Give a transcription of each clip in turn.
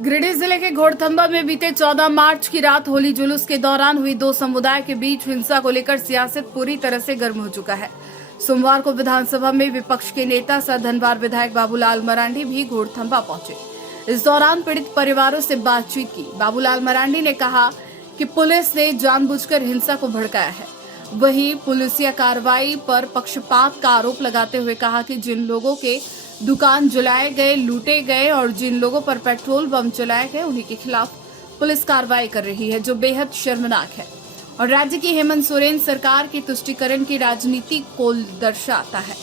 गिरिडीह जिले के घोड़थंबा में बीते 14 मार्च की रात होली जुलूस के दौरान हुई दो समुदाय के बीच हिंसा को लेकर सियासत पूरी तरह से गर्म हो चुका है। सोमवार को विधानसभा में विपक्ष के नेता सह धनबाद विधायक बाबूलाल मरांडी भी घोड़थंबा पहुंचे। इस दौरान पीड़ित परिवारों से बातचीत की। बाबूलाल मरांडी ने कहा कि पुलिस ने जानबूझकर हिंसा को भड़काया है। वहीं पुलिसिया कार्रवाई पर पक्षपात का आरोप लगाते हुए कहा कि जिन लोगों के दुकान जलाए गए, लूटे गए और जिन लोगों पर पेट्रोल बम चलाए गए, उन्हीं के खिलाफ पुलिस कार्रवाई कर रही है, जो बेहद शर्मनाक है और राज्य की हेमंत सोरेन सरकार की तुष्टीकरण की राजनीति को दर्शाता है।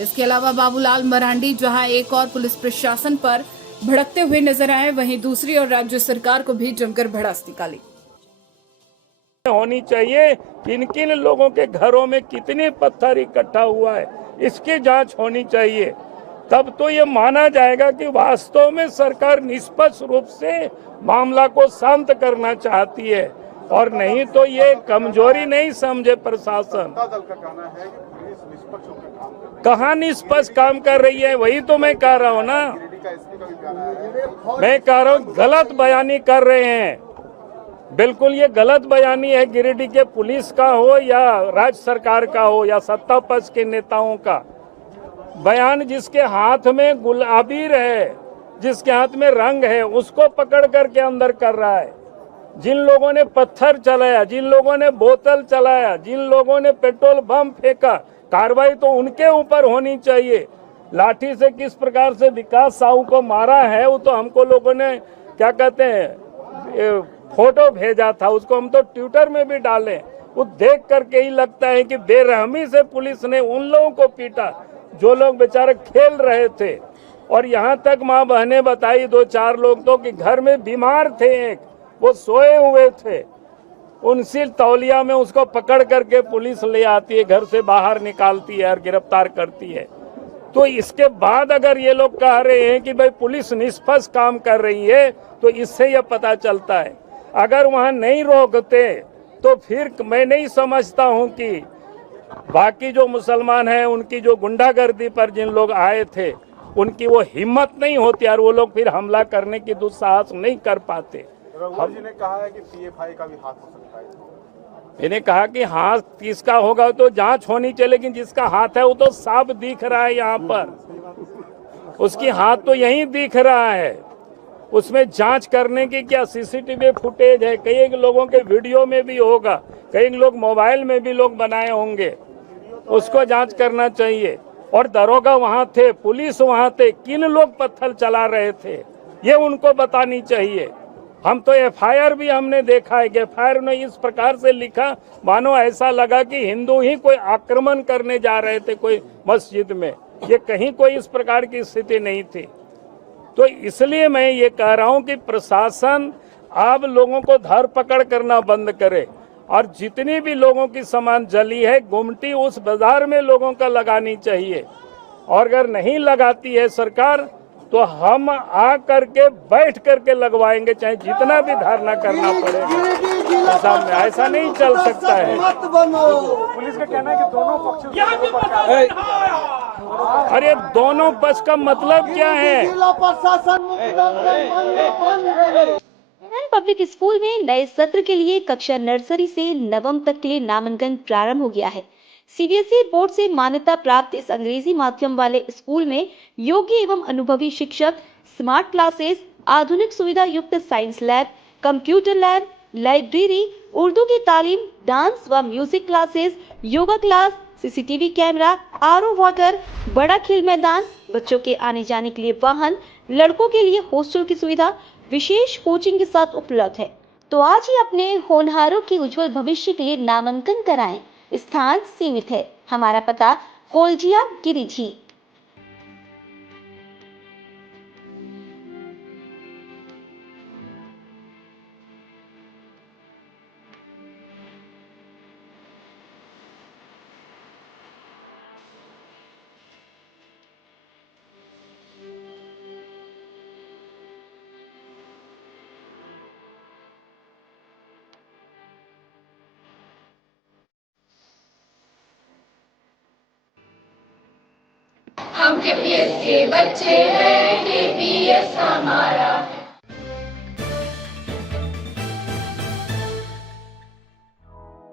इसके अलावा बाबूलाल मरांडी जहां एक और पुलिस प्रशासन पर भड़कते हुए नजर आए, वहीं दूसरी और राज्य सरकार को भी जमकर भड़ास निकाली। होनी चाहिए किन किन लोगों के घरों में कितने पत्थर इकट्ठा हुआ है, इसकी जांच होनी चाहिए। तब तो ये माना जाएगा कि वास्तव में सरकार निष्पक्ष रूप से मामला को शांत करना चाहती है, और नहीं तो ये कमजोरी नहीं समझे प्रशासन। कहाँ निष्पक्ष काम कर रही है, वही तो मैं कह रहा हूँ ना। मैं कह रहा हूँ गलत बयानी कर रहे हैं, बिल्कुल ये गलत बयानी है। गिरिडीह के पुलिस का हो या राज्य सरकार का हो या सत्ता पक्ष के नेताओं का बयान, जिसके हाथ में गुलाबीर है, जिसके हाथ में रंग है, उसको पकड़ करके अंदर कर रहा है। जिन लोगों ने पत्थर चलाया, जिन लोगों ने बोतल चलाया, जिन लोगों ने पेट्रोल बम फेंका, कार्रवाई तो उनके ऊपर होनी चाहिए। लाठी से किस प्रकार से विकास साहू को मारा है, वो तो हमको लोगों ने क्या कहते हैं फोटो भेजा था, उसको हम तो ट्विटर में भी डाले। वो देख करके ही लगता है कि बेरहमी से पुलिस ने उन लोगों को पीटा जो लोग बेचारे खेल रहे थे। और यहाँ तक माँ बहनें बताई, दो चार लोग तो कि घर में बीमार थे, एक वो सोए हुए थे, उनसी तौलिया में उसको पकड़ करके पुलिस ले आती है, घर से बाहर निकालती है और गिरफ्तार करती है। तो इसके बाद अगर ये लोग कह रहे हैं कि भाई पुलिस निष्पक्ष काम कर रही है, तो इससे यह पता चलता है अगर वहां नहीं रोकते तो फिर मैं नहीं समझता हूं कि बाकी जो मुसलमान हैं उनकी जो गुंडागर्दी पर जिन लोग आए थे उनकी वो हिम्मत नहीं होती और वो लोग फिर हमला करने की दुस्साहस नहीं कर पाते। रघुवर जी ने कहा है कि पीएफआई का भी हाथ हो सकता है। मैंने कहा कि हाथ किसका होगा तो जांच होनी चाहिए, लेकिन जिसका हाथ है वो तो साफ दिख रहा है यहाँ पर, उसकी हाथ तो यहीं दिख रहा है। उसमें जांच करने की क्या सीसीटीवी फुटेज है, कई लोगों के वीडियो में भी होगा, कई लोग मोबाइल में भी लोग बनाए होंगे, उसको जांच करना चाहिए। और दरोगा वहां थे, पुलिस वहां थे, किन लोग पत्थर चला रहे थे ये उनको बतानी चाहिए। हम तो एफआईआर भी हमने देखा है कि एफआईआर ने इस प्रकार से लिखा मानो ऐसा लगा कि हिंदू ही कोई आक्रमण करने जा रहे थे कोई मस्जिद में, ये कहीं कोई इस प्रकार की स्थिति नहीं थी। तो इसलिए मैं ये कह रहा हूं कि प्रशासन अब लोगों को धर पकड़ करना बंद करे, और जितनी भी लोगों की सामान जली है गुमटी उस बाजार में लोगों का लगानी चाहिए, और अगर नहीं लगाती है सरकार तो हम आ करके बैठ करके लगवाएंगे, चाहे जितना भी धरना करना पड़ेगा। सामने ऐसा नहीं चल सकता है। पुलिस का कहना है कि दोनों पक्षों अरे दोनों पक्ष का मतलब क्या है? पब्लिक स्कूल में नए सत्र के लिए कक्षा नर्सरी से नवम तक के लिए नामांकन प्रारंभ हो गया है। सीबीएसई बोर्ड से मान्यता प्राप्त इस अंग्रेजी माध्यम वाले स्कूल में योग्य एवं अनुभवी शिक्षक, स्मार्ट क्लासेस, आधुनिक सुविधा युक्त science lab, computer lab, library, Urdu की तालीम, डांस व music classes, yoga class, CCTV camera, RO water, बड़ा खेल मैदान, बच्चों के आने जाने के लिए वाहन, लड़कों के लिए हॉस्टल की सुविधा विशेष कोचिंग के साथ उपलब्ध है। तो आज ही अपने होनहारों के उज्जवल भविष्य के लिए नामांकन कराएं। स्थान सीमित है। हमारा पता कोलजिया गिरिडीह। हम केपीएस के बच्चे हैं, केपीएस हमारा